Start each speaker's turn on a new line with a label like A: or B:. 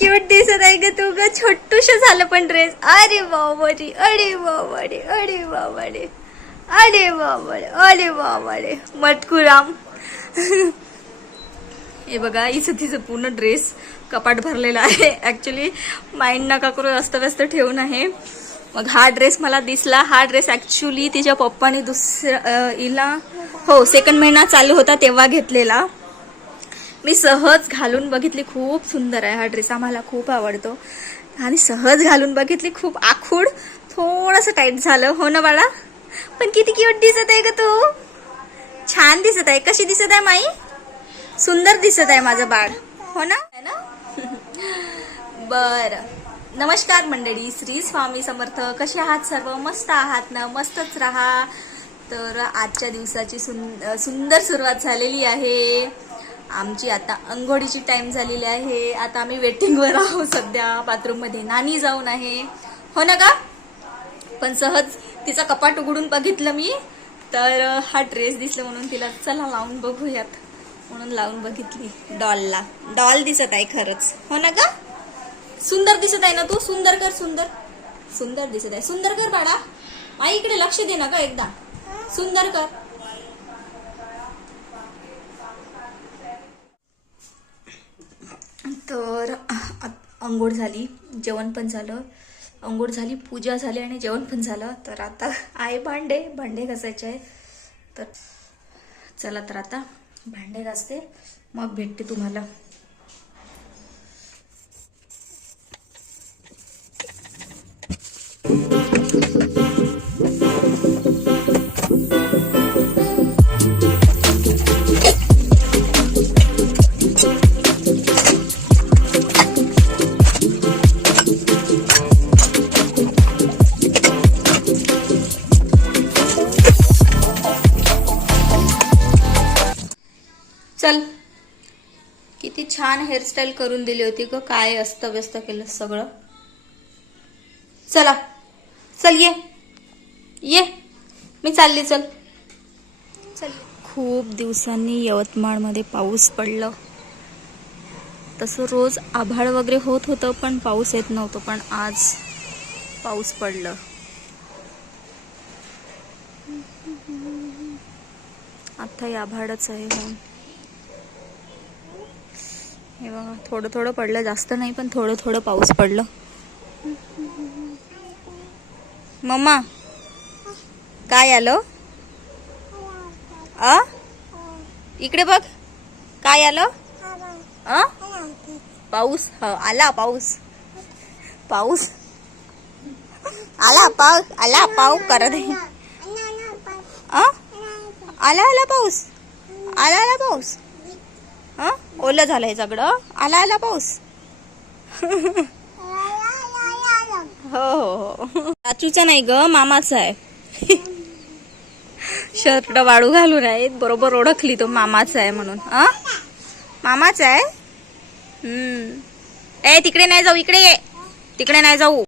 A: छोटूश झालं पण ड्रेस अरे बाबारे अरे बाबारे अरे बाबारे. अरे बाबारे अरे बाबारे. मटकुराम. हे बघा इथं तिचं पूर्ण ड्रेस कपाट भरलेला आहे. ऍक्च्युली माइंड नका करू अस्तव्यस्त ठेवून आहे. मग हा ड्रेस मला दिसला. हा ड्रेस ऍक्च्युली तिच्या पप्पाने दुसऱ्या हिला हो सेकंड महिना चालू होता तेव्हा घेतलेला. मी सहज घालून बघितली खूप सुंदर आहे हा ड्रेस आम्हाला खूप आवडतो. आणि सहज घालून बघितली खूप आखूड थोडंसं टाईट झालं. हो ना बाळा? पण किती क्यूट दिसत आहे ग तू. छान दिसत आहे. कशी दिसत आहे माई? सुंदर दिसत आहे माझं बाळ. हो ना? है ना? बर. नमस्कार मंडळी. श्री स्वामी समर्थ. कसे आहात सर्व? मस्त आहात ना? मस्तच राहा. तर आजच्या दिवसाची सुंदर सुरुवात झालेली आहे. आमची आता अंघोळीची टाईम झालेली आहे. आता आम्ही वेटिंगवर आहोत सध्या बाथरूममध्ये नानी जाऊन आहे. हो ना का पण सहज तिचा कपाट उघडून बघितलं मी. तर हा ड्रेस दिसला म्हणून तिला चला लावून बघूयात. म्हणून लावून बघितली डॉलला डॉल दिसत आहे खरंच. हो ना का सुंदर दिसत आहे ना तू? सुंदर कर सुंदर. सुंदर दिसत आहे. सुंदर कर बाळा. आई इकडे लक्ष दे ना का एकदा. सुंदर कर. तर आ- आंघोळ झाली जेवण पण झालं. अंघोळ झाली पूजा झाली आणि जेवण पण झालं. तर आता आहे भांडे. भांडे घासायचे आहे. तर चला तर आता भांडे घासते. मग भेटते तुम्हाला. चल किती छान हेअरस्टाईल करून दिली होती ग. काय अस्तव्यस्त केलं सगळं. चला. चल ये. ये. मी चालली चल. चल. खूप दिवसांनी यवतमाळमध्ये पाऊस पडलं. तसं रोज आभाळ वगैरे होत होतं पण पाऊस येत नव्हतं. पण आज पाऊस पडलं. आताही आभाळच आहे म्हणून. हे बघा थोडं थोडं पडलं जास्त नाही पण थोडं थोडं पाऊस पडलं. मम्मा काय आलं? अ? इकडे बघ काय आलं? अ? पाऊस ह आला पाऊस. पाऊस? आला पाऊस आला पाऊस करत आहे. अ? आला आला पाऊस. आला आला पाऊस. ओलं ओलं झालंय सगळं. आला आला पाऊस? हो हो हो. चाचूचा नाही ग मामाचा आहे. शर्ट वाळू घालून आहे बरोबर ओळखली तो मामाचा आहे म्हणून. अ? मामाचा आहे? हम्म. ए तिकडे नाही जाऊ इकडे ये. तिकडे नाही जाऊ.